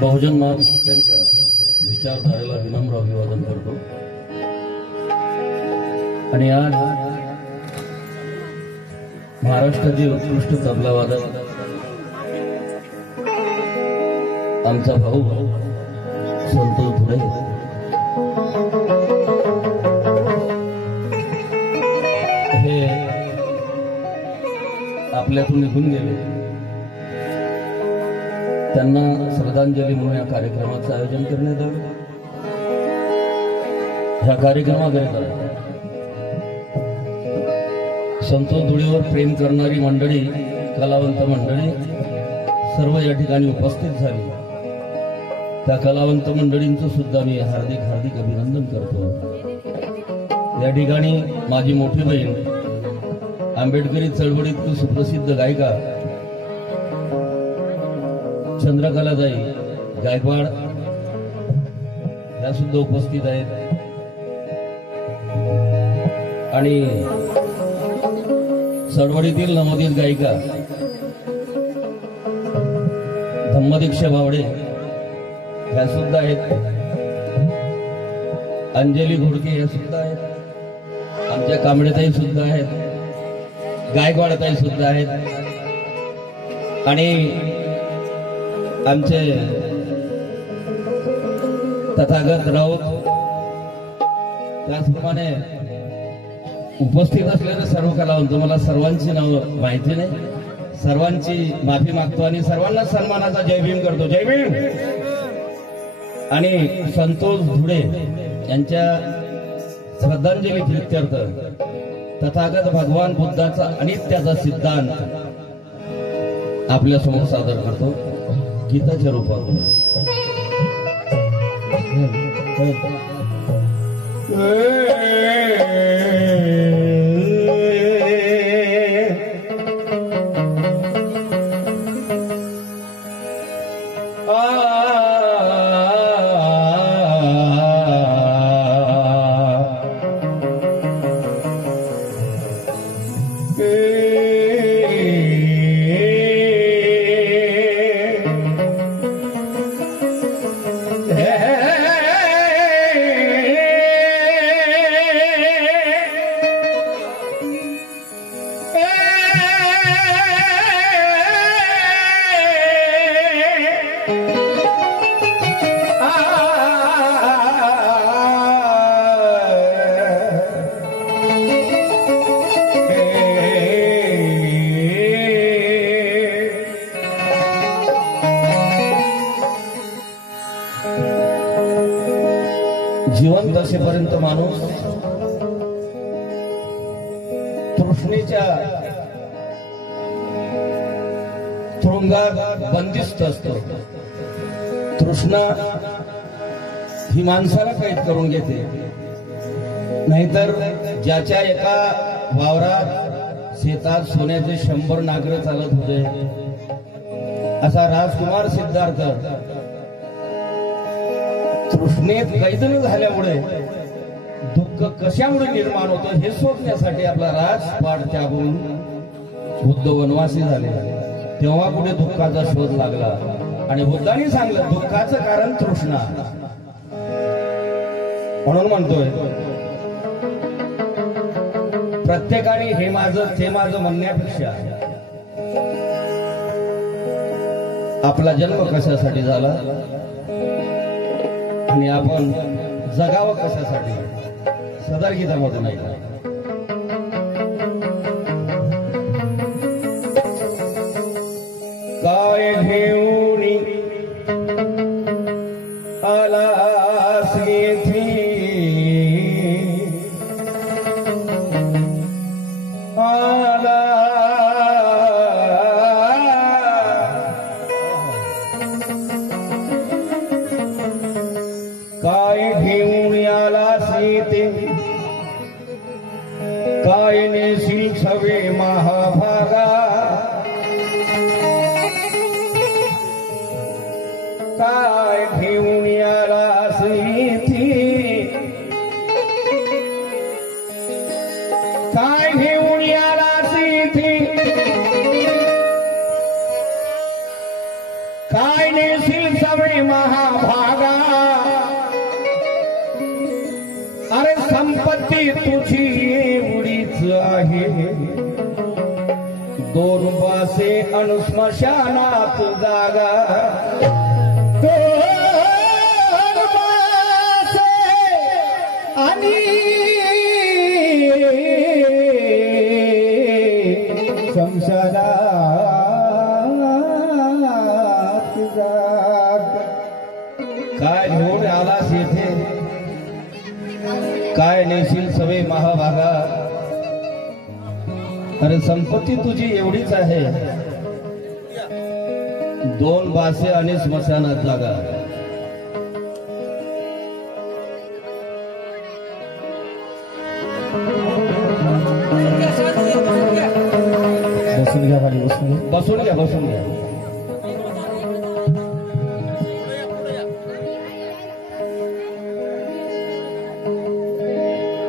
बहुजन महाराष्ट्राच्या विचारधारेला विनम्र अभिवादन करतो आणि आज महाराष्ट्रातील उत्कृष्ट तबलावादक आमचा भाऊ संतोष धुळे हे आपल्यातून निघून गेले। त्यांना श्रद्धांजली म्हणून या कार्यक्रमाचं आयोजन करण्यात आलं। ह्या कार्यक्रमाकरिता संतोष धुळेवर प्रेम करणारी मंडळी, कलावंत मंडळी सर्व या ठिकाणी उपस्थित झाली। त्या कलावंत मंडळींचं सुद्धा मी हार्दिक हार्दिक अभिनंदन करतो। या ठिकाणी माझी मोठी बहीण आंबेडकरी चळवळीतील सुप्रसिद्ध गायिका चंद्रकलाताई गायकवाड या सुद्धा उपस्थित आहेत आणि चळवळीतील नवोदित गायिका धम्मदीक्षा बावडे ह्या सुद्धा आहेत, अंजली घोडके या सुद्धा आहेत, आमच्या कांबळेताई सुद्धा आहेत, गायकवाडताई सुद्धा आहेत आणि आमचे तथागत राऊत, त्याचप्रमाणे उपस्थित असलेले सर्व कलावंत, मला सर्वांची नावं माहिती नाही, सर्वांची माफी मागतो आणि सर्वांना सन्मानाचा जय भीम करतो. जय भीम. आणि संतोष धुळे यांच्या श्रद्धांजली प्रित्यर्थ तथागत भगवान बुद्धाचा अनित्याचा सिद्धांत आपल्या समोर सादर करतो गीताच्या रूपात. जिवंत असेपर्यंत माणूस तृष्णेच्या तुरुंगात बंदिस्त असतो. तृष्णा ही माणसाला कैद करून घेते. नाहीतर ज्याच्या एका वावरात शेतात सोन्याचे 100 नागर चालत होते, असा राजकुमार सिद्धार्थ तृष्णेत कैद न झाल्यामुळे दुःख कशामुळे निर्माण होतं हे शोधण्यासाठी आपला राजपाट त्यागून बुद्ध वनवासी झाले. तेव्हा पुढे दुःखाचा शोध लागला आणि बुद्धांनी सांगितलं दुःखाचं कारण तृष्णा. म्हणून म्हणतोय प्रत्येकाने हे माझं ते माझं म्हणण्यापेक्षा आपला जन्म कशासाठी झाला आणि आपण जगावं कशासाठी सदर गीतामध्ये नाही. काय घेऊन आलास येथे आला काय घेऊन आलास येथे काय नेशील सवे महाभागा काय घेऊन आलास येथे काय घेऊन आलास येथे काय नेशील सवे महाभागा अरे संपत्ती तुझी एवढीच आहे 2 बासे अनुस्मशानात जागा 2 बासे आणि संसारात जागा. काय घेऊन आलास येथे काय नेशील सवे महाभागा अरे संपत्ती तुझी एवढीच आहे 2 बासे आणि स्मशानात जागा. बसून घ्या खाली बसून घ्या.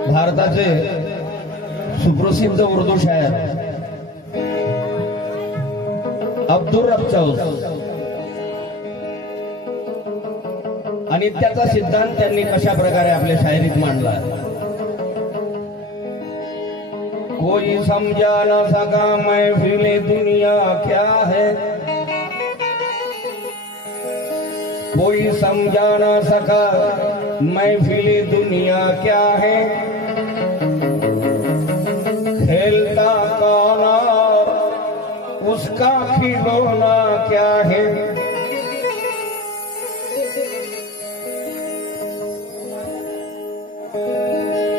भारताचे सुप्रसिद्ध उर्दू शायर अब्दुल रब चौस आणि त्याचा सिद्धांत त्यांनी कशा प्रकारे आपल्या शायरीत मांडला. कोई समझा न सका महफिले दुनिया क्या है, कोई समझा न सका महफिले दुनिया क्या है। खेलता कौन और उसका खिलौना क्या है।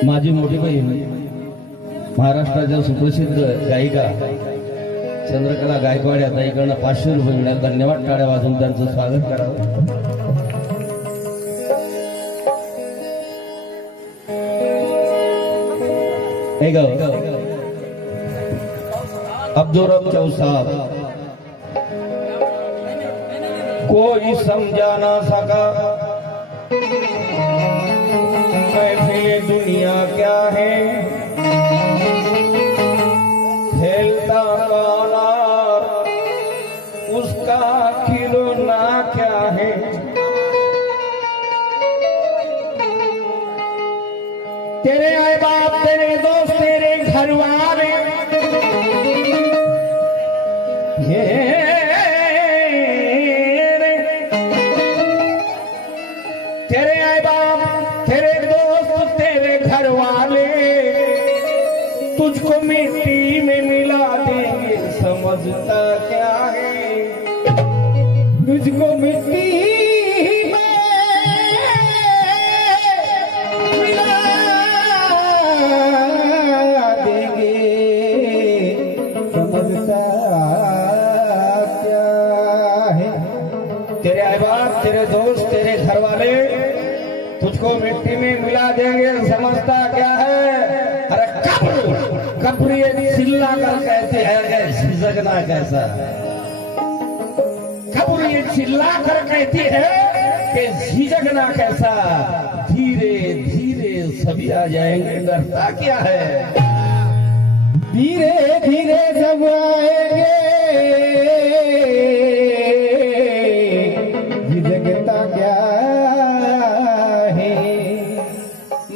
माझी मोठी बहीण महाराष्ट्राच्या सुप्रसिद्ध गायिका चंद्रकला गायकवाड या ताईकडनं 500 रुपये मिळाले. धन्यवाद. टाळ्या वाजवून त्यांचं स्वागत करावं. अब्दुल रब चौसाब कोई समझा ना सका महफिले दुनिया क्या है। खेलता कौन और उसका खिलौना क्या है। तेरे आए बाप, तेरे दोस्त, तेरे घर वाले, तेरे आए बाप, तेरे दोस्त, तेरे घर वाले तुझको मिट्टी में मिला देंगे, समझता क्या है। तुझको मिट्टी तेरे दोस्त, तेरे घर वाले तुझको मिट्टी में मिला देंगे, समझता क्या है। अरे कब्र ये चिल्ला कर कहती है झिझकना कैसा। कब्र ये चिल्ला कर कहती है कि झिझकना कैसा। धीरे धीरे सभी आ जाएंगे, डरता क्या है। धीरे धीरे सब आएंगे,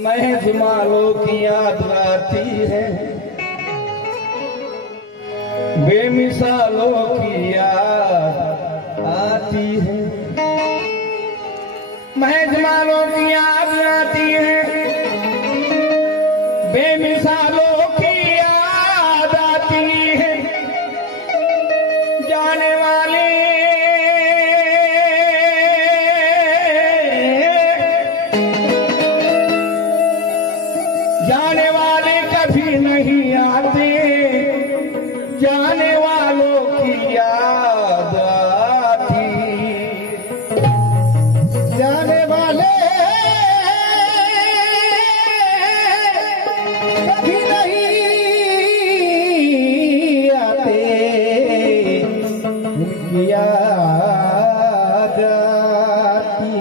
महजमालों की याद आती है, बेमिसालों की याद आती है। महजमालों की याद आती है, बेमिसालों की याद आती है। जाने वाले जाने वाले कभी नहीं आते, जाने वालों की याद आती। जाने वाले कभी नहीं आते, उनकी याद आती।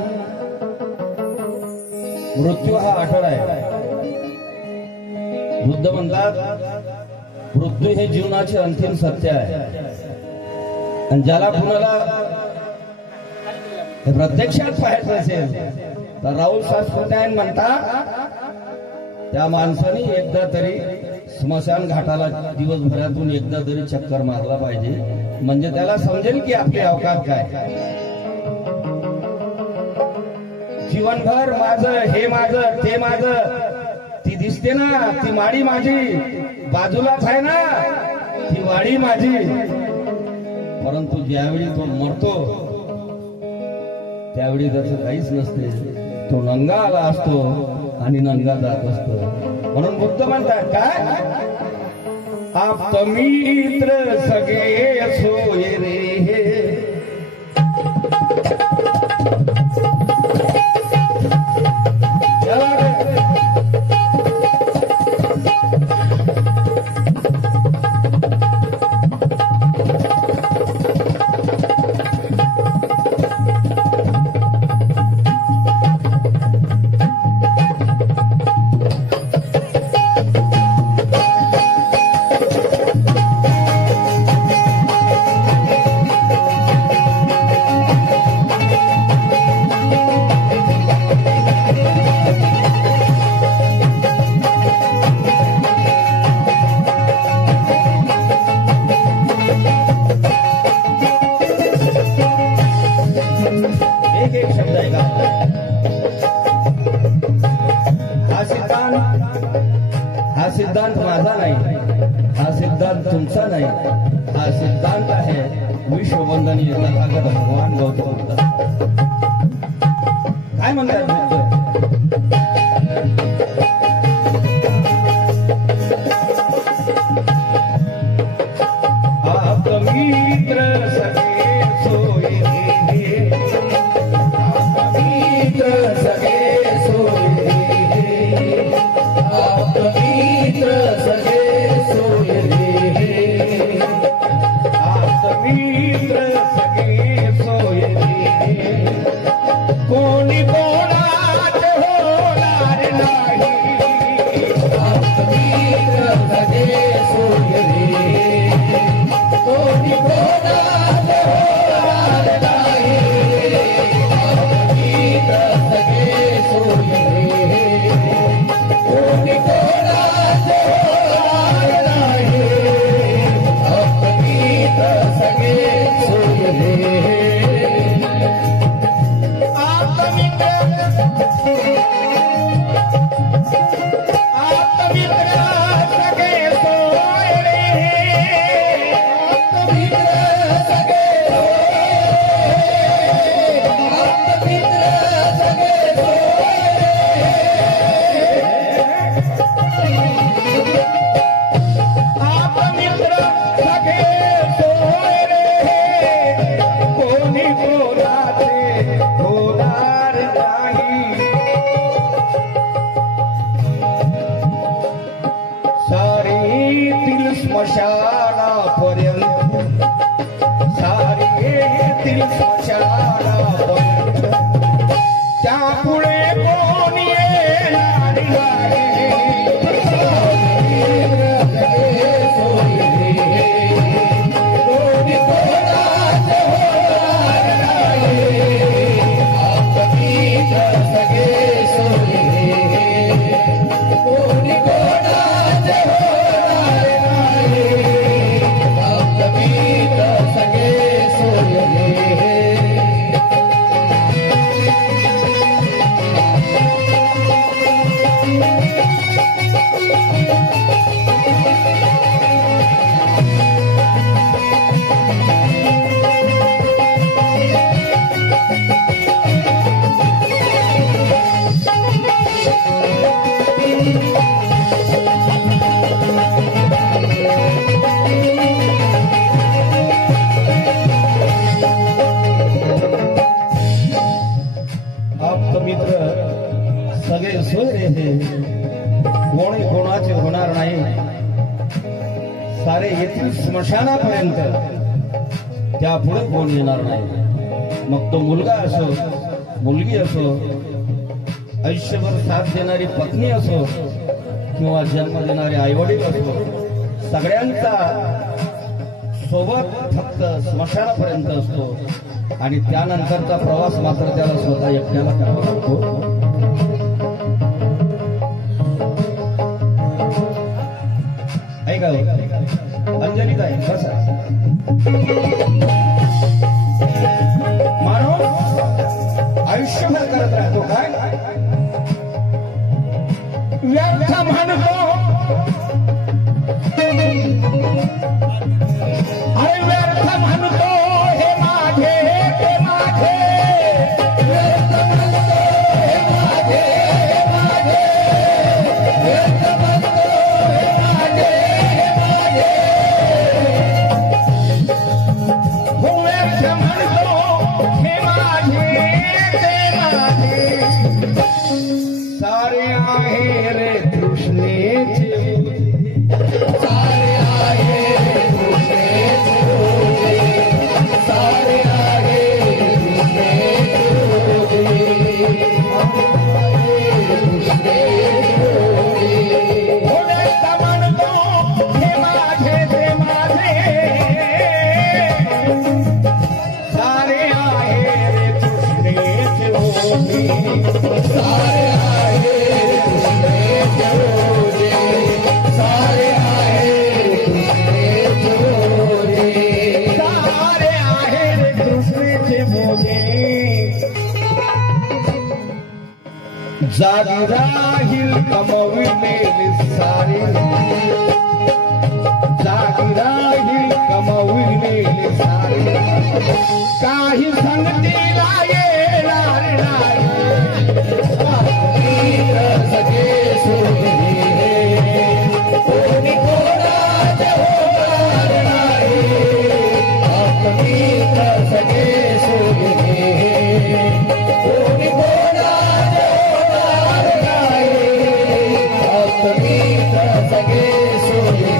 मृत्यू हा आठवडा आहे. बुद्ध म्हणतात मृत्यू हे जीवनाचे अंतिम सत्य आहे, आणि ज्याला कुणाला प्रत्यक्षात पाहायचं असेल तर राहुल शास्त्रज्ञान म्हणतात त्या माणसाने एकदा तरी स्मशान घाटाला दिवसभरातून एकदा तरी चक्कर मारला पाहिजे, म्हणजे त्याला समजेल की आपली अवकात काय. जीवनभर माझं, हे माझं, ते माझं, ती दिसते ना ती माडी माझी, बाजूलाच आहे ना ती वाडी माझी. परंतु ज्यावेळी तो मरतो त्यावेळी त्याचं काहीच नसते, तो नंगा आला असतो आणि नंगा जात असतो. म्हणून बुद्ध म्हणतात काय, आप मित्र सगळे सोय रे. सिद्धांत माझा नाही, हा सिद्धांत तुमचा नाही, हा सिद्धांत आहे विश्ववंदनीय तथागत भगवान गौतम बुद्ध. काय म्हणतात बुद्ध? मित्र सगे सोय दे, मित्र सगे सोय दे, मित्र सगे सोय दे, मित्र सगे सोय दे, कोणी कोणात होणार नाही, मित्र सगे सोय दे, कोणी कोणात होणार नाही, मित्र सगे सोय दे, कोणी कोणात होणार नाही, मित्र सगे सोय दे. स्मशानापर्यंत सारी येतील स्मशानापर्यंत, त्यापुढे कोणी येणार नाही, सोय दे, कोणी कोणात होणार नाही, मित्र सगे सोय दे, कोणी कोणात होणार नाही, मित्र सगे सोय दे. मित्र सगळे सोय रे, कोणी कोणाचे होणार नाही, सारे येथील स्मशानापर्यंत, त्यापुढे कोण येणार नाही. मग तो मुलगा असो, मुलगी असो, आयुष्यभर साथ देणारी पत्नी असो, किंवा जन्म देणारे आईवडील असो, सगळ्यांचा सोबत फक्त स्मशानापर्यंत असतो आणि त्यानंतरचा प्रवास मात्र त्याला स्वतः एकट्याला करावा लागतो. ऐका अंजनी काय बसा. माणूस आयुष्यभर करत राहतो काय, व्यर्थ म्हणतो, अरे व्यर्थ म्हणतो हे माझे, हे माझे, व्यर्थ म्हणतो हे माझे, हे माझे, व्यर्थ म्हणतो हे माझे, हे माझे, जागी राहील कमविलेले सारे, जागी राहील कमविलेले सारे, काही संगतीला येणार नाही, सगळे सोडले कोणी कोणाचे होणार नाही, आत्मीय सगळे सोडले कोणी कोणाचे होणार नाही, आत्मीय सगळे सोडले.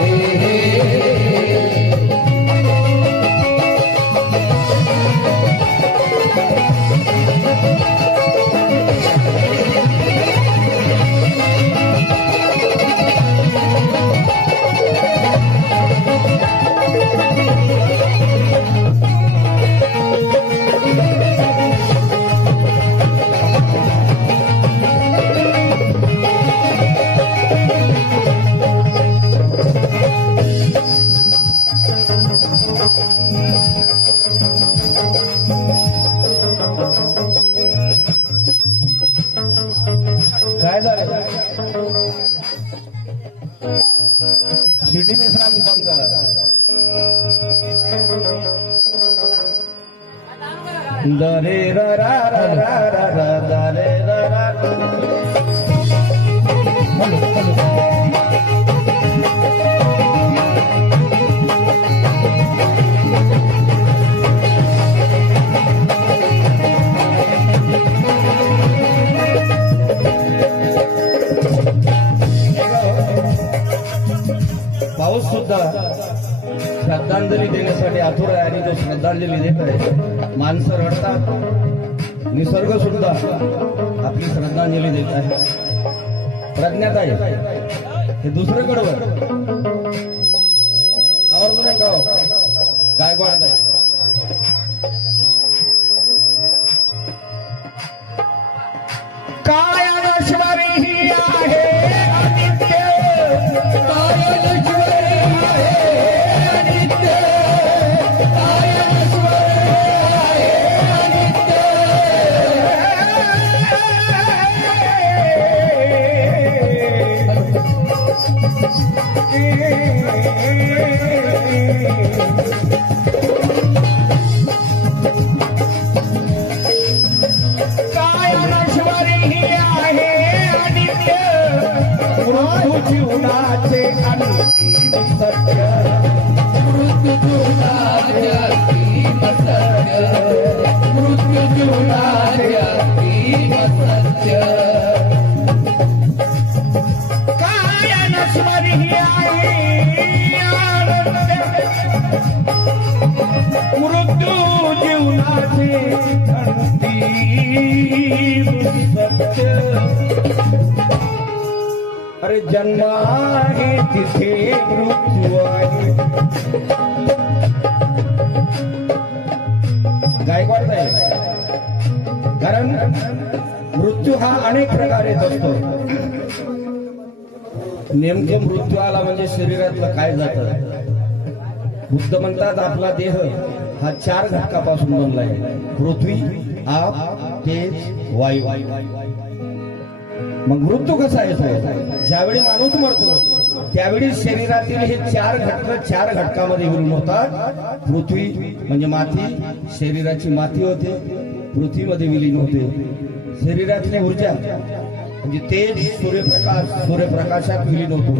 काय झालं सिटी मिश्राम बंद करा. दरे रा रा रा रा रा रा दरे रा रा. पाऊस सुद्धा श्रद्धांजली देण्यासाठी आतुर आहे आणि तो श्रद्धांजली देत आहे. माणसं रडतात, निसर्ग सुद्धा आपली श्रद्धांजली देत आहे. प्रज्ञात आहे हे दुसरं कडवं आवडतो नाही का काय वाटत आहे. काय अनश्वरी ही आहे अनित्य, काय अनश्वरी आहे अनित्य, काय अनश्वरी आहे अनित्य. काय अनश्वरी ही आहे अनित्य, मृत्यू जीवनाचे अंतिम सत्य, मृत्यू जीवनाचे अंतिम सत्य, मृत्यू जीवनाचे अंतिम सत्य. काय अनश्वरी ही आहे आनंद, मृत्यू जीवनाचे अंतिम सत्य. अरे जन्म आहे तिथे मृत्यू आहे. गायकवाड आहे कारण मृत्यू हा अनेक प्रकारे असतो. नेमके मृत्यू आला म्हणजे शरीरातलं काय जातं. बुद्ध म्हणतात आपला देह हा 4 घटकापासून बनला आहे. पृथ्वी, आप, तेज, वायू. मग मृत्यू कसा येतो. ज्यावेळी माणूस मरतो त्यावेळी शरीरातील हे 4 घटक 4 घटकामध्ये विलीन होतात. पृथ्वी म्हणजे माती, शरीराची माती होते, पृथ्वीमध्ये विलीन होते. शरीरातली ऊर्जा म्हणजे तेज, सूर्यप्रकाश, सूर्यप्रकाशात विलीन होतो.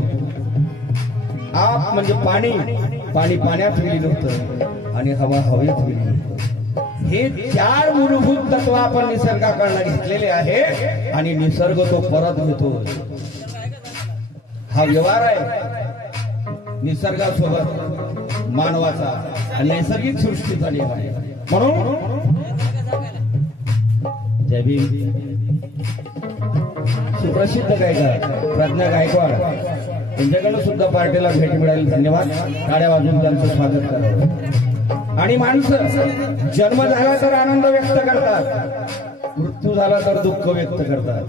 आप म्हणजे पाणी, पाणी पाण्यात विलीन होतं आणि हवा हवेत विलीन होतं. हे 4 मूलभूत तत्व आपण निसर्गाकडनं घेतलेले आहे आणि निसर्ग तो परत घेतो. हा व्यवहार आहे निसर्गासोबत मानवाचा आणि नैसर्गिक सृष्टीचा नियम आहे. म्हणून जय भीम. सुप्रसिद्ध गायिका प्रज्ञा गायकवाड त्यांच्याकडून सुद्धा पार्टीला भेट मिळाली. धन्यवाद. टाळ्या वाजवून त्यांचं स्वागत करा. आणि माणसं जन्म झाला तर आनंद व्यक्त करतात, मृत्यू झाला तर दुःख व्यक्त करतात.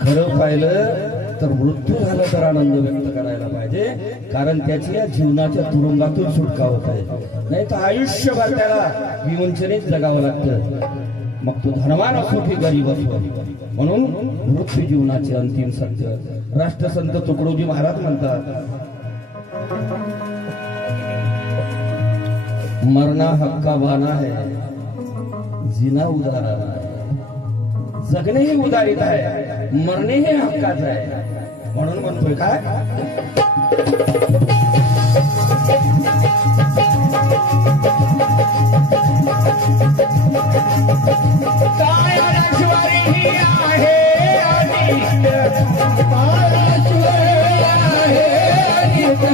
खरं पाहिलं तर मृत्यू झाला तर आनंद व्यक्त करायला पाहिजे, कारण त्याची या जीवनाच्या तुरुंगातून सुटका होत आहे. नाही तर आयुष्यभर त्याला विवंचनेत जगावं लागतं. मग तो धनवान असो की गरीब असो. म्हणून मृत्यू जीवनाचे अंतिम सत्य. राष्ट्रसंत तुकडोजी महाराज म्हणतात, मरना हक्का बाना है, जीना उदाराना है. जगणे हे उदारित आहे, मरणे हे हक्काचं आहे. म्हणून म्हणतोय काय, काय राजवारी ही आहे अनिष्ट, काय राजवारी आहे अनिष्ट,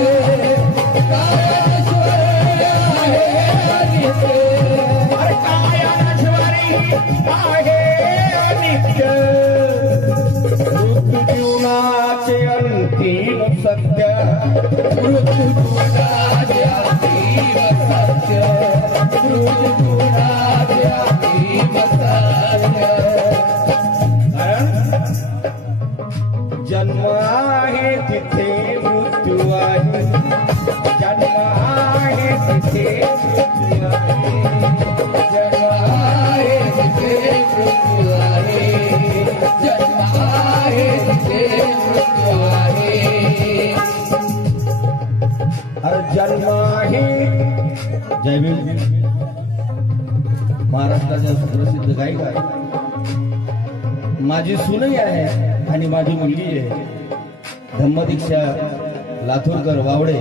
काय राजवारी आहे अनिष्ट, अरे काय राजवारी आहे अनिष्ट. मृत्यू जीवनाचे अंतिम सत्य, मृत्यू जीवनाचे अंतिम सत्य, मृत्यू जीवनाचे अंतिम सत्य. जन्म आहे तिथे मृत्यू आहे, जन्म आहे तिथे मृत्यू आहे, जन्म आहे तिथे मृत्यू आहे, जन्म आहे तिथे मृत्यू आहे. अरे जन्म आहे. जय भीम. महाराष्ट्राच्या सुप्रसिद्ध गायिका आहे. माझी सूनही आहे आणि माझी मुलगी आहे. धम्मदीक्षा लाथूरकर वावडे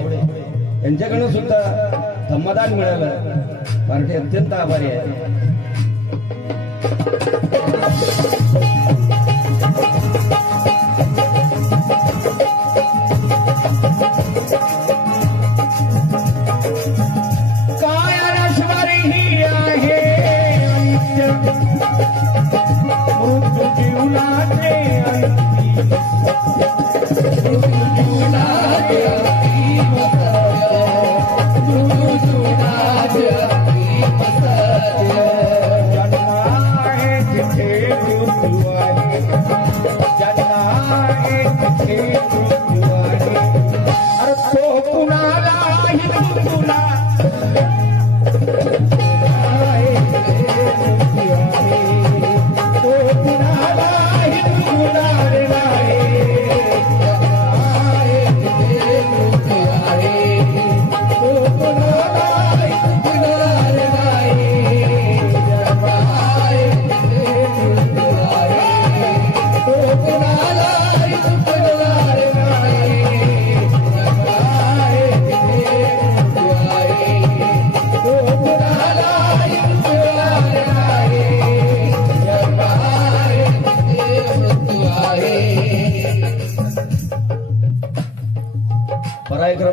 यांच्याकडून सुद्धा धम्मदान मिळालं. पार्टी अत्यंत आभारी आहे. काय राजवारी ही आहे अंत्य, मृत्यू जीवनाचे अंतिम, मृत्यू जीवनाचे अंतिम सत्य, मृत्यू जीवनाचे अंतिम सत्य. जन्म आहे तिथे मृत्यू आहे, जन्म आहे तिथे मृत्यू आहे. अरे तो कुणालाही तुला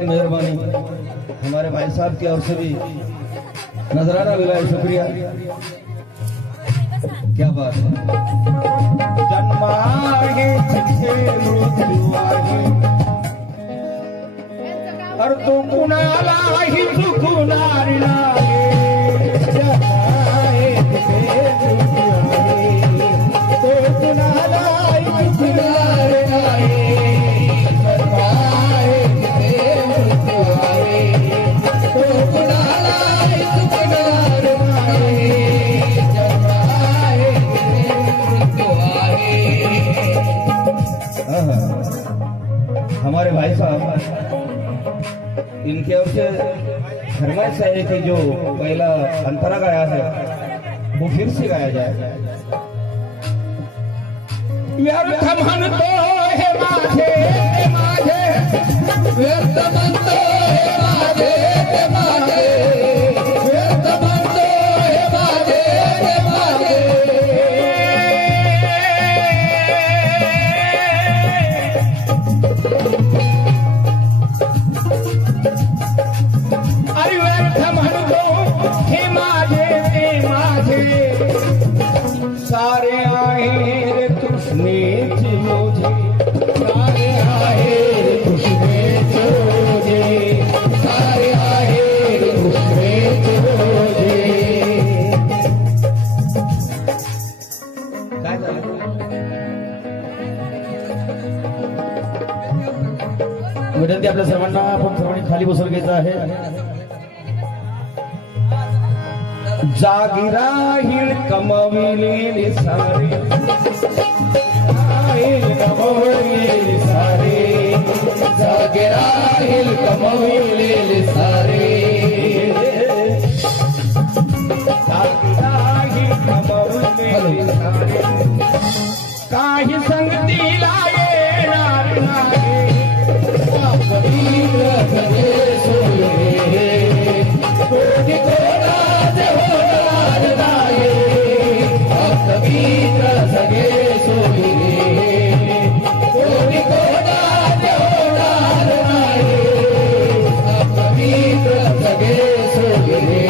मेहरबानी. हमारे भाई साहब की ओर से भी नजराना मिला है. शुक्रिया. क्या बात है. जन्म आहे तिथे मृत्यू आहे, और तो कुणालाही चुकणार नाही. जन्म आहे तिथे मृत्यू आहे, तो कुणालाही चुकणार नाही. हमारे भाई साहब इनके ओर से फरमाइश है कि जो पहला अंतरा गाया है वो फिर से गाया जाए. व्यर्थ म्हणतो हे माझे माझे, व्यर्थ म्हणतो हे माझे माझे, व्यर्थ म्हणतो हे माझे माझे. अरे व्यर्थ म्हणतो हे माझे ते माझे, सारे आहे कृष्णेची मोजे, सारे आहे कृष्णेची मोजे, सारे आहे कृष्णेची मोजे. काय झालं. विनंती आपल्या सर्वांना, आपण सर्वांनी खाली बसून घ्यायचं आहे. जागी राहील कमविलेले सारे, कमविलेले सारे, जागे राहील कमविलेले सारे, जागी राहील कमविलेले सारे, काही संगतीला येणार नाही, पवित्र सगळे सोयरे, कोणी कोणाचे होणार नाही, पवित्र सगळे सोयरे, कोणी कोणाचे होणार नाही, पवित्र सगळे सोयरे.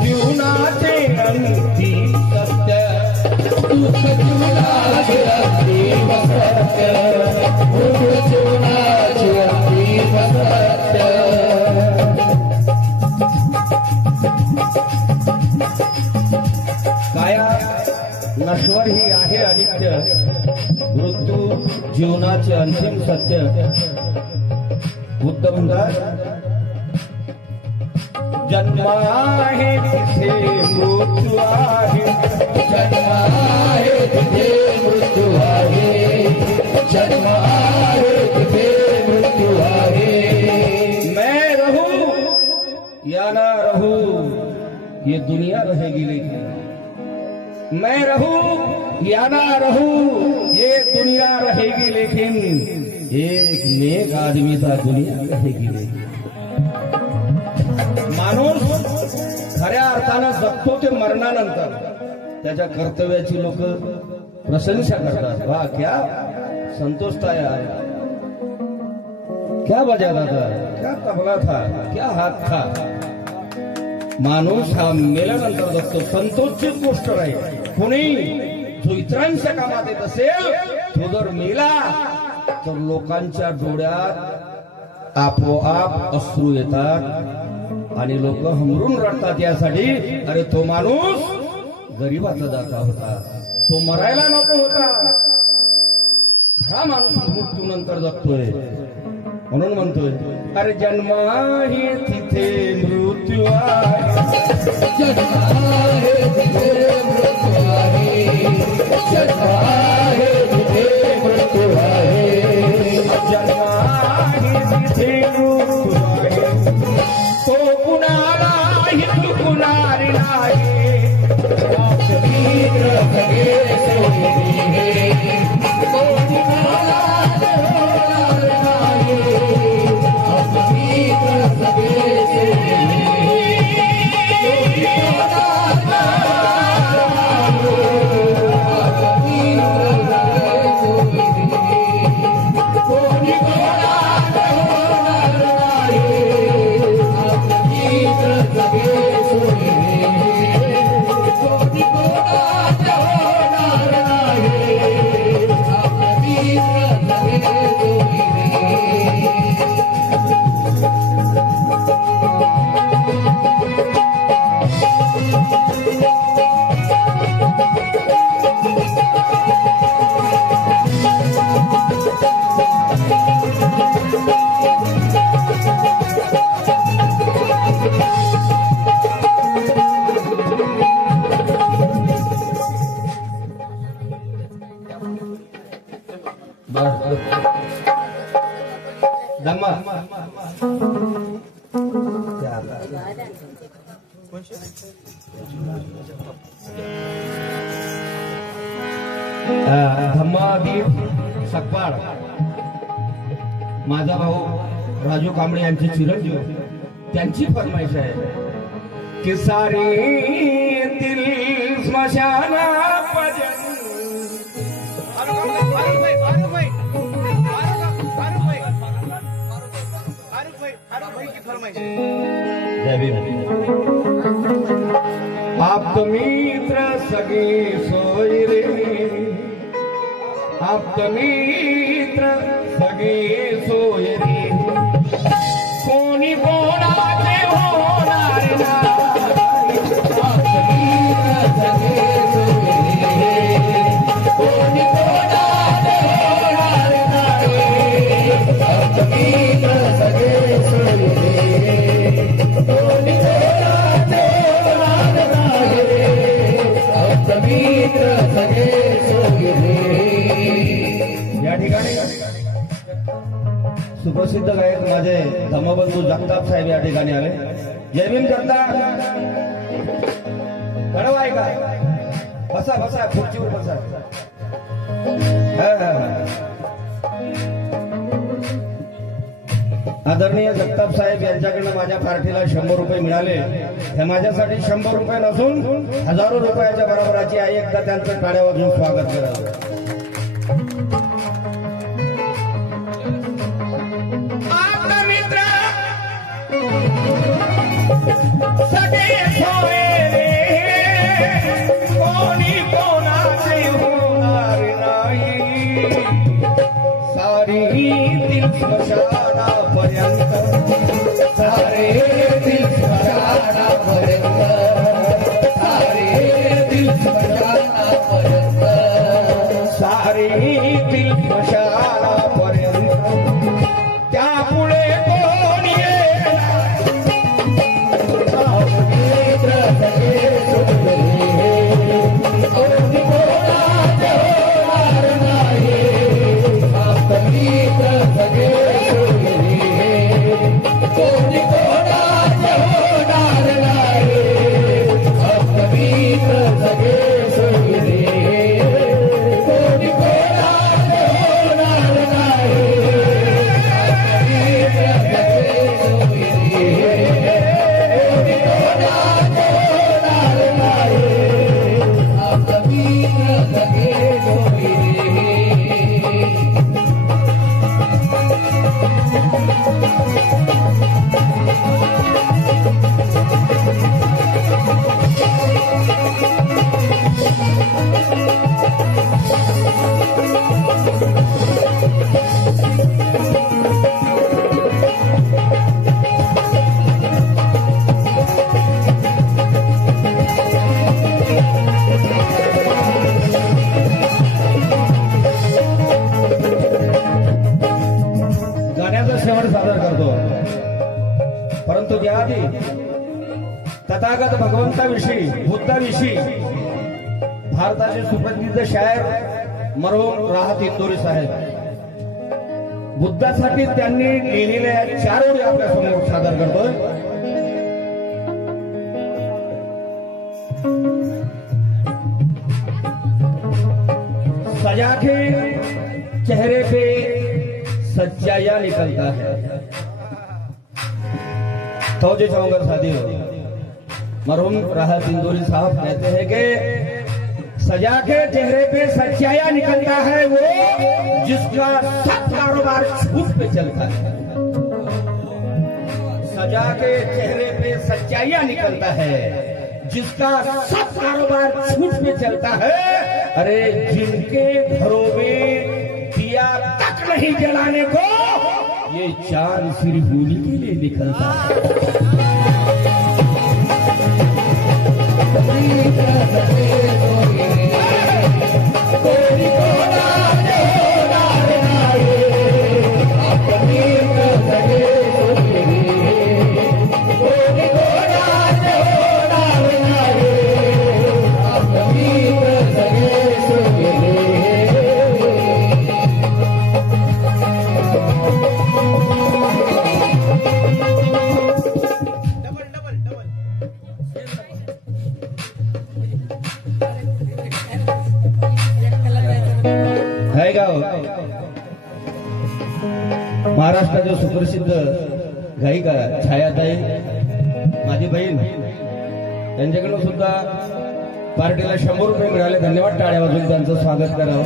जीवनाचे अंती सत्य, दुःख जीवनाचे अंतिम सत्य, जीवनाचे अंतिम सत्य. काया नश्वर ही आहे अनित्य, मृत्यू जीवनाचे अंतिम सत्य. बुद्ध म्हणतात जन्म आहे तिथे मृत्यू आहे, जन्म आहे तिथे मृत्यू आहे, जन्म आहे तिथे मृत्यू आहे. मैं रहूं या ना रहूं ये दुनिया रहेगी लेकिन, मैं रहूं या ना रहूं ये दुनिया रहेगी लेकिन, एक नेक आदमी था दुनिया रहेगी लेकिन. माणूस खऱ्या अर्थानं जगतो ते मरणानंतर, त्याच्या कर्तव्याची लोक प्रशंसा करतात. वाह क्या संतोषता यार, क्या बजाता था, क्या तबला था, क्या हात था. माणूस हा मेल्यानंतर जगतो. संतोषचीच गोष्ट राहील. कोणी जो इतरांच्या कामात येत असेल तो जर मेला तर लोकांच्या डोळ्यात आपोआप अश्रू येतात आणि लोक हमरून रडतात. यासाठी अरे तो माणूस गरीबाचा दाता होता, तो मरायला नको होता. हा माणूस मृत्यूनंतर जगतोय म्हणून म्हणतोय अरे जन्म आहे तिथे मृत्यू आहे, जन्म आहे तिथे मृत्यू आहे, जन्म आहे तिथे मृत्यू आहे, जन्म आहे तिथे मृत्यू आहे. तो कुणाला हिंदू कुणारी नाही, पवित्र सगळे सोयरे, कोणी कोणाचे होणार नाही, पवित्र सगळे सोयरे, कोणी कोणाचे होणार नाही, पवित्र सगळे सोयरे, कोणी कोणाचे होणार नाही, पवित्र सगळे सोयरे. धम्मादीप सकपाळ माझा भाऊ राजू कांबळे यांचे चिरंजीव, त्यांची फरमाईश आहे की सारे दिल स्मशाना जय भीम. आप्त मित्र सगळे सोय रे, आप्त मित्र सगळे सोय रे, कोणी कोणाचे होणार नाही. आप्त मित्र सगळे सोय रे, कोणी कोणाचे होणार नाही. आप्त मित्र सगळे सोय रे, कोणी कोणाचे होणार नाही. आप्त मित्र सगळे सोय रे. या ठिकाणी सुप्रसिद्ध गायक माझे धम्मबंधू जगताप साहेब या ठिकाणी आले. जय भीम करता कळव आहे का? बसा बसा, खुर्चीवर बसा. आदरणीय जगताप साहेब यांच्याकडनं माझ्या पार्टीला 100 रुपये मिळाले. हे माझ्यासाठी 100 रुपये नसून हजारो रुपयाच्या बरोबराची आहे. एकदा त्यांचं टाळ्या वाजवून स्वागत करा. सगळे सोय रे, कोणी कोणाचे होणार नाही. सारी दिल स्मशानापर्यंत, सारे दिल स्मशानापर्यंत, सारे दिल स्मशानापर्यंत, सारे दिल स्मशानापर्यंत. त्यापुढे कोणी सादर करतो. परंतु त्याआधी तथागत भगवंताविषयी, बुद्धाविषयी भारताचे सुप्रसिद्ध शायर मरहूम राहत इंदोरी साहेब, बुद्धासाठी त्यांनी लिहिलेल्या 4 ओळी आपल्या समोर सादर करतोय. सजा के चेहरे पे सच्चाइयां निकलता है. तो जो चाहूंगा साथियों, मरहूम राहत इंदौरी साहब कहते हैं कि सजा के चेहरे पे सच्चाइयां निकलता है वो जिसका सब कारोबार झूठ पे चलता है. सजा के चेहरे पे सच्चाइयां निकलता है जिसका सब कारोबार झूठ पे चलता है. अरे जिनके घरों में दिया तक नहीं जलाने को ये चांद सिर्फ बोली के लिए निकलता है. महाराष्ट्राच्या सुप्रसिद्ध गायिका छायाताई माझी बहीण त्यांच्याकडून सुद्धा पार्टीला 100 रुपये मिळाले. धन्यवाद. टाळ्या वाजवून त्यांचं स्वागत करावं.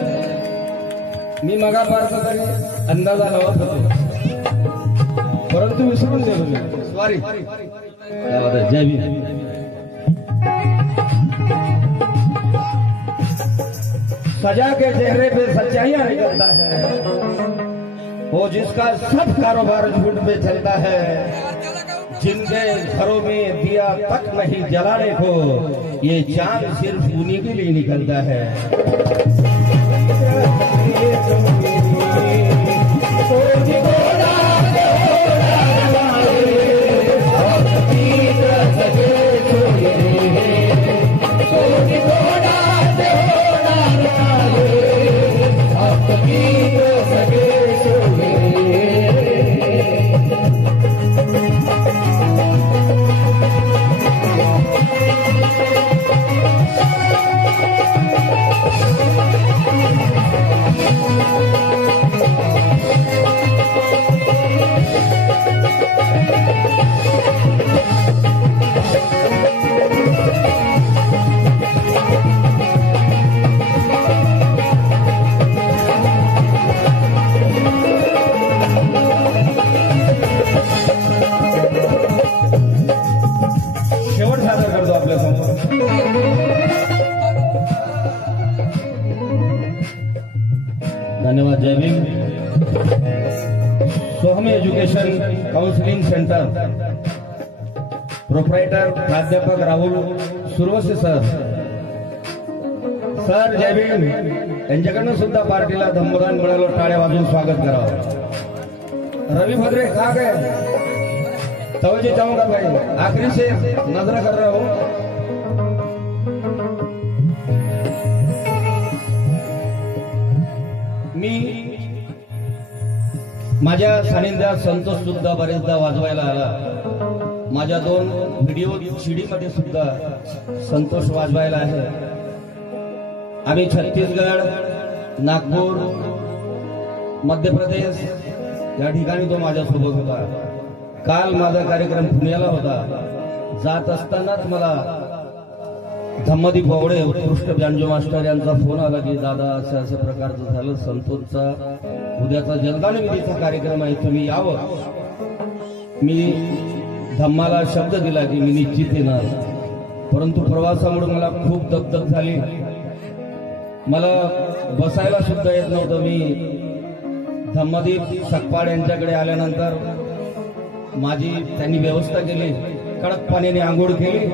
मी मगापासून तरी अंदाजा लावत होतो, परंतु विसरून गेलो सॉरी जय भीम. सजा के चेहरे पे सच्चाइयां निकलता है, वो जिसका सब कारोबार झूठ पे चलता है, जिनके घरों में दिया तक नहीं जलाने को, ये चांद सिर्फ उन्हीं के लिए निकलता है. धन्यवाद. जय Bhim. Soham education counselling centre proprietor प्राध्यापक राहुल सुरवसे सर. सर जय भीम. यांच्याकडनं सुद्धा पार्टीला धम्मदान मिळालं, टाळ्या वाजून स्वागत करावं. रवि भद्रे खा गए तवज्जो चाहूंगा भाई, आखिरी से नजर कर रहा हूं. मी माझ्या सानिध्यात संतोष सुद्धा बरेचदा वाजवायला आला. माझ्या 2 व्हिडिओ सीडी मध्ये सुद्धा संतोष वाजवायला आहे. आम्ही छत्तीसगड, नागपूर, मध्य प्रदेश या ठिकाणी तो माझ्यासोबत होता. काल माझा कार्यक्रम पुण्याला होता. जात असतानाच मला धम्मदीप वावडे उत्कृष्ट बँजो मास्टर यांचा फोन आला की दादा असं असं प्रकारचं झालं, संतोषचा उद्याचा जलदान विधीचा कार्यक्रम आहे, तुम्ही यावं. मी धम्माला शब्द दिला की मी निश्चित येणार, परंतु प्रवासामुळे मला खूप दगदग झाली. मला बसायला सुद्धा येत नव्हतं. मी धम्मदीप सकपाळ यांच्याकडे आल्यानंतर माझी त्यांनी व्यवस्था केली. कडक पाण्याने आंघोळ केली,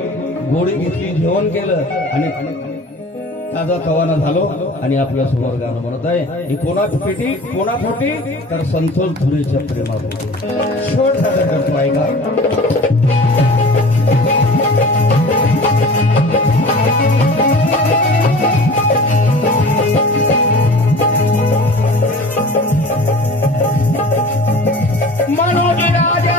गोळी घेतली, जेवण केलं आणि ताजा तवाना झालो आणि आपल्या समोर गाणं म्हणत आहे. ही कोणापोटी तर संतोष धुरेच्या प्रेमापोटी. शेवट सादर करतो ऐका. मनोज राजा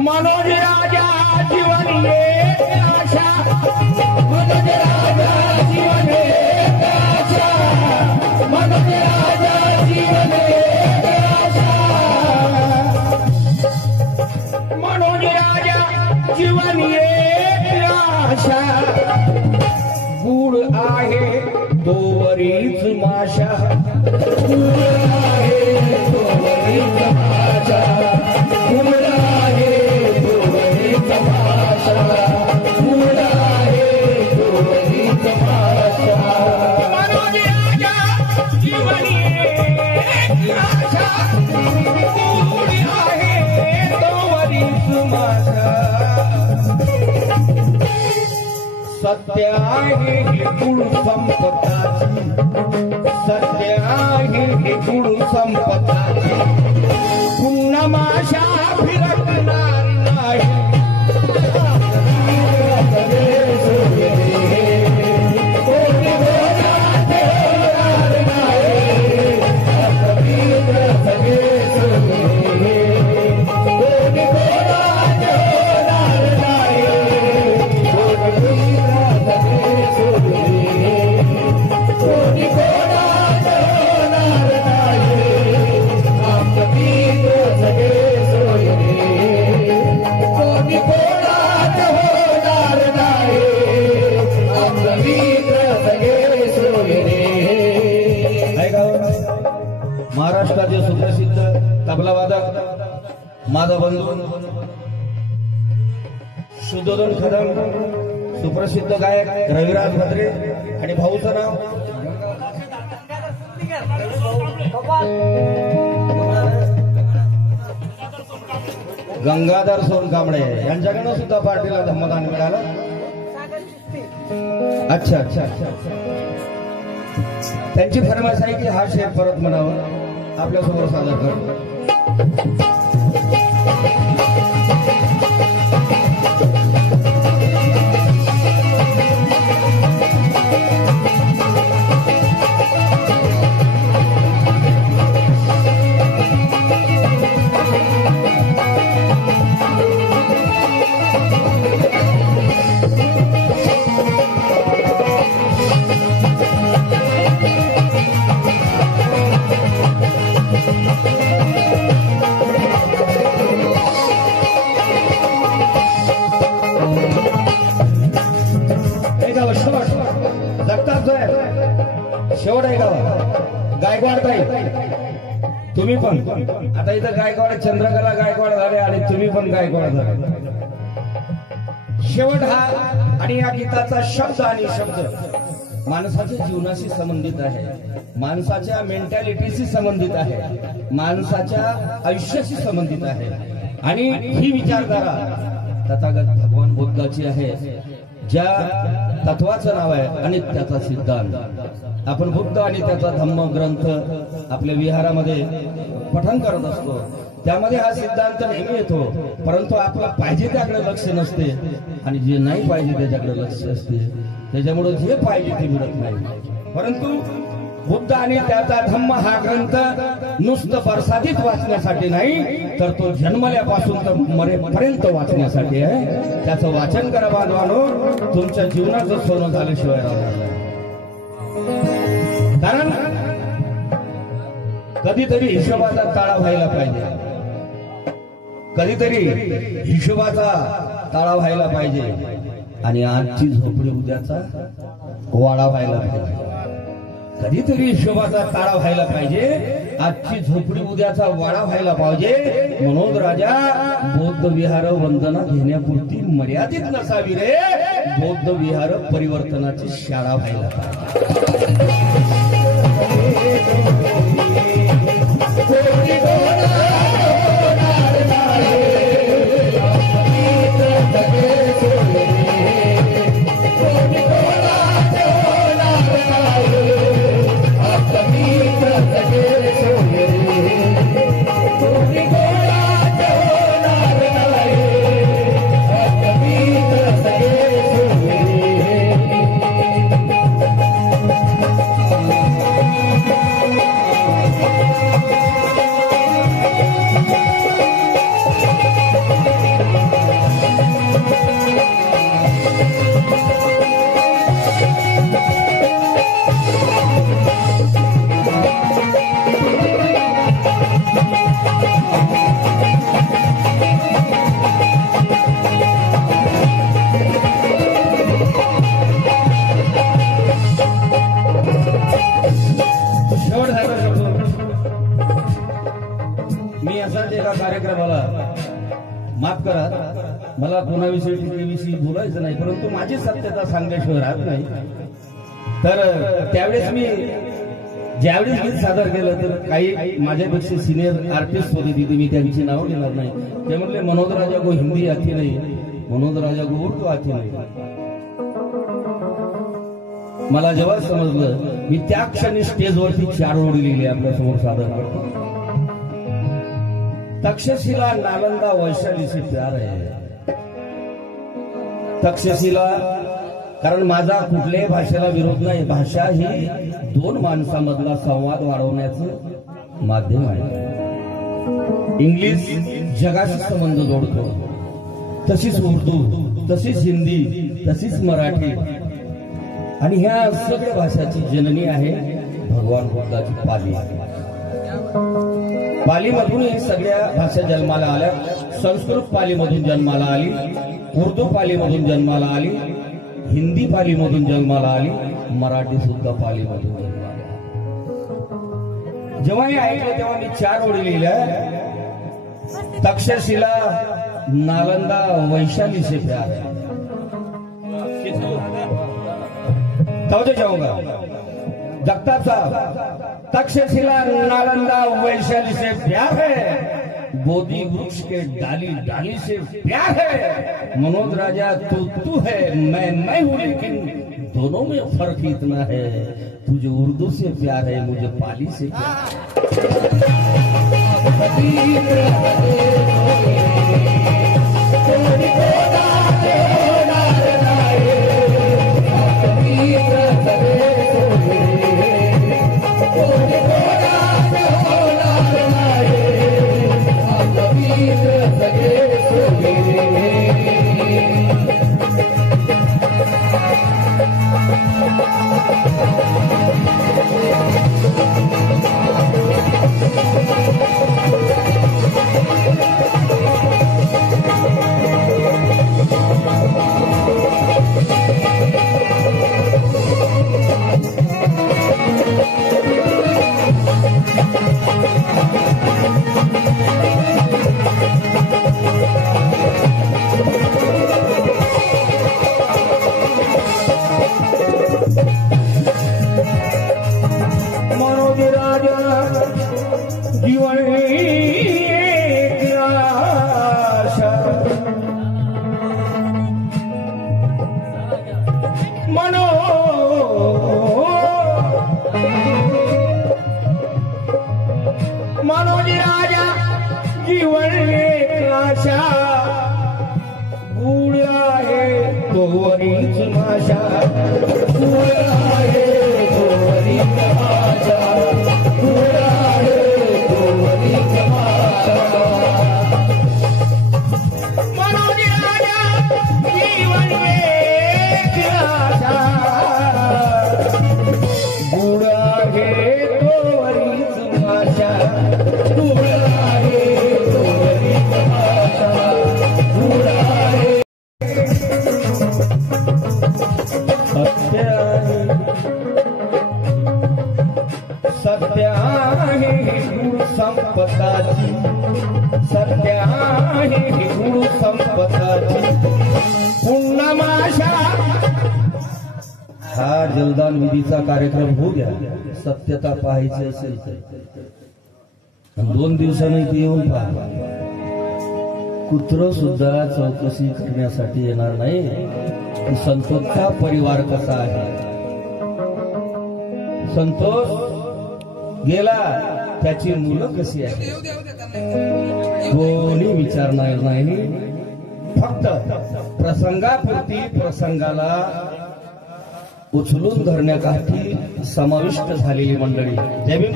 मनोज राजा जीवन एक आशा, मनोज राजा जीवन एक आशा, मनोज राजा जीवन एक आशा, मनोज राजा जीवन एक आशा. गुड आहे तोवरीच माशा, गुड आहे तोवरीच माशा, गुड आहे तोवरीच माशा, गुड आहे तोवरीच माशा. मनोज राजा जीवन एक आशा, गुड आहे तोवरीच माशा. सत्य आहे ही गुण संपदाची, सत्य आहे ही गुण संपदाची. पुन्हा माशा फिरकणार नाही. कोणी महाराष्ट्राचे सुप्रसिद्ध तबलावादक माझा बंधू शुद्धोधन कदम, सुप्रसिद्ध गायक रविराज भद्रे आणि भाऊचं नाव गंगाधर सोनकांबळे, यांच्याकडनं सुद्धा पार्टीला धम्मदान मिळालं. अच्छा अच्छा अच्छा. त्यांची फरमाईश आहे की हा शेर परत म्हणावं, आपल्यासमोर सादर करतो. शेवट आहे गावात गायकवाड ताई, तुम्ही पण आता इथं गायकवाड चंद्रकला गायकवाड झाले आणि तुम्ही पण गायकवाड झाले. शेवट हा आणि या गीताचा शब्द आणि शब्द माणसाच्या जीवनाशी संबंधित आहे, माणसाच्या मेंटॅलिटीशी संबंधित आहे, माणसाच्या आयुष्याशी संबंधित आहे. आणि ही विचारधारा तथागत भगवान बुद्धाची आहे, ज्या तत्वाचं नाव आहे आणि त्याचा सिद्धांत. आपण बुद्ध आणि त्याचा धम्म ग्रंथ आपल्या विहारामध्ये पठण करत असतो, त्यामध्ये हा सिद्धांत नेहमी येतो. परंतु आपला पाहिजे त्याकडे लक्ष नसते आणि जे नाही पाहिजे त्याच्याकडे लक्ष असते, त्याच्यामुळे जे पाहिजे ते मिळत नाही. परंतु बुद्ध आणि त्याचा धम्म हा ग्रंथ नुसतं प्रसादित वाचण्यासाठी नाही, तर तो जन्मल्यापासून तर मरेपर्यंत वाचण्यासाठी आहे. त्याचं वाचन करा बांधवानो, तुमच्या जीवनाचं सोनं झाल्याशिवाय राहणार नाही. कारण कधीतरी हिशोबाचा ताळा व्हायला पाहिजे, कधीतरी हिशोबाचा ताळा व्हायला पाहिजे आणि आजची झोपडी उद्याचा वाडा व्हायला पाहिजे. कधीतरी हिशोबाचा ताळा व्हायला पाहिजे, आजची झोपडी उद्याचा वाडा व्हायला पाहिजे. म्हणून राजा बौद्ध विहार वंदना घेण्यापुरती मर्यादित नसावी रे, बौद्ध विहार परिवर्तनाची शाळा व्हायला पाहिजे. माफ करा, मला कोणाविषयी टीव्हीविषयी बोलायचं नाही, परंतु माझी सत्यता सांगण्याशिवाय राहत नाही. तर त्यावेळेस मी ज्यावेळेस गीत सादर केलं तर काही माझ्यापेक्षा सिनियर आर्टिस्ट होते तिथे, मी त्यांची नावं घेणार नाही. ते म्हटले मनोज राजा को हिंदी आती नाही, मनोज राजा को उर्दू आती नाही. मला जेव्हा समजलं, मी त्या क्षणी स्टेजवरती 4 ओळी लिहिले आपल्या समोर सादर करतो. तक्षशिला नालंदा वैशाली से प्यार है. तक्षशिला, कारण माझा कुठल्याही भाषेला विरोध नाही, भाषा ही 2 माणसांमधला संवाद वाढवण्याचं माध्यम आहे. इंग्लिश जगाशी संबंध जोडतो, तशीच उर्दू, तशीच हिंदी, तशीच मराठी, आणि ह्या सगळ्या भाषाची जननी आहे भगवान बुद्धाची पाली. पालीमधून ही सगळ्या भाषा जन्माला आल्या. संस्कृत पालीमधून जन्माला आली, उर्दू पालीमधून जन्माला आली, हिंदी पालीमधून जन्माला आली, मराठी सुद्धा पालीमधून जन्माला आली. जेव्हा हे ऐकलं तेव्हा मी 4 ओळी लिहिल्या. तक्षशिला नालंदा वैशाली से प्यार है. तो जाऊंगा जगताप साहब. तक्षशिला नालंदा वैशाली से प्यार है, बोधि वृक्ष के डाली डाली से प्यार है. मनोज राजा तू है, मैं हूं, लेकिन दोनों में फर्क इतना है, तुझे उर्दू से प्यार है, मुझे पाली से प्यार मनोज राजा जीवन एक आशा, गुड आहे तोवरीच माशा, गुड आहे तोवरीच माशा, गुड आहे तोवरीच माशा. मनोज राजा जीवन एक आशा, गुड आहे तोवरीच माशा, गुड आहे तोवरीच माशा, गुड आहे. सत्य आहे, सत्य आहे गुरु संपदाची, सत्य आहे गुरु संपदाची. पुन्हा माशा हा जलदान विधीचा कार्यक्रम होऊ द्या. सत्यता पाहायची असेल तर 2 दिवसांनी ती येऊन पहा. कुत्र सुद्धा चौकशी करण्यासाठी येणार नाही की संतोषचा परिवार कसा आहे. संतोष गेला, त्याची मुलं कशी आहे कोणी विचारणार नाही. फक्त प्रसंगापुरती प्रसंगाला उचलून धरण्यासाठी समाविष्ट झालेली मंडळी. जय भीम.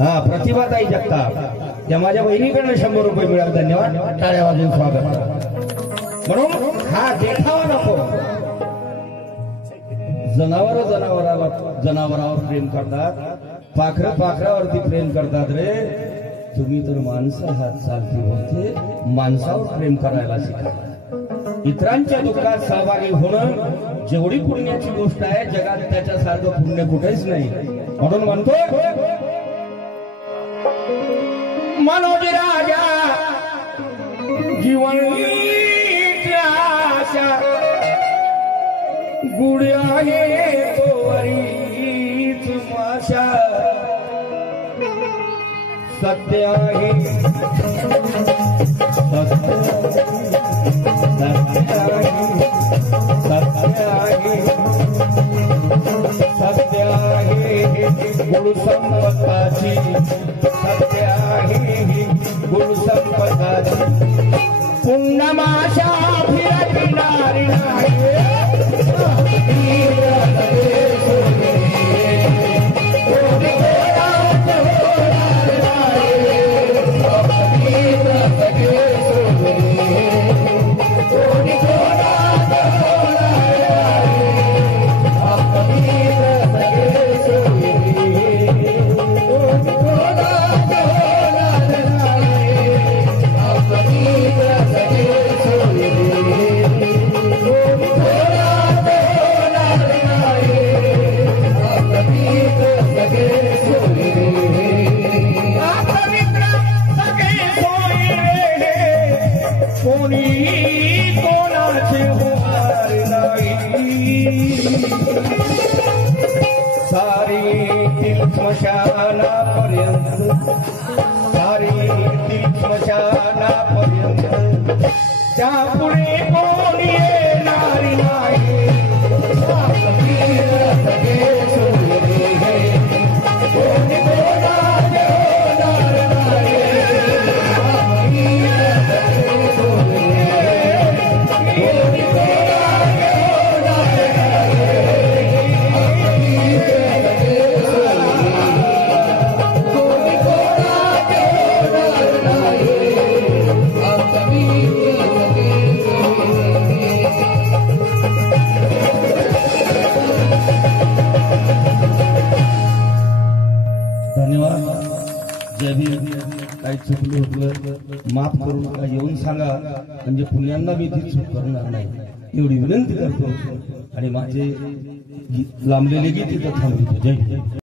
हा प्रतिभाताई जगताप, त्या माझ्या बहिणीकडनं 100 रुपये मिळाले. धन्यवाद. टाळ्या वाजवून स्वागत. म्हणून हा देखावा नको. जनावरावर प्रेम करतात, पाखरं पाखरावरती प्रेम करतात. रे तुम्ही तर माणसं आहात, चालती बोलते माणसावर प्रेम करायला शिका. इतरांच्या दुःखात सहभागी होणं जेवढी पुण्याची गोष्ट आहे, जगात त्याच्यासारखं पुण्य कुठेच नाही. म्हणून म्हणतो मनोज राजा जीवन आशा, गुड आहे तोवरीच माशा, सत्य आहे सत्य आहे गुरु संपदाची, सत्य आहे गुरु संपदाची. पुन्हा माशा फिरणार नाही. सारी स्मशानापर्यंत त्या पुढे कोणी येणार नाही कोणी धन्यवाद. जय भीम. काही चुकलं होतं माफ करू नका, येऊन सांगा, म्हणजे पुण्यांना मी ती चूक करणार नाही एवढी विनंती करतो आणि माझे लांबलेले गीत तिथं थांबवतो. जय भीम.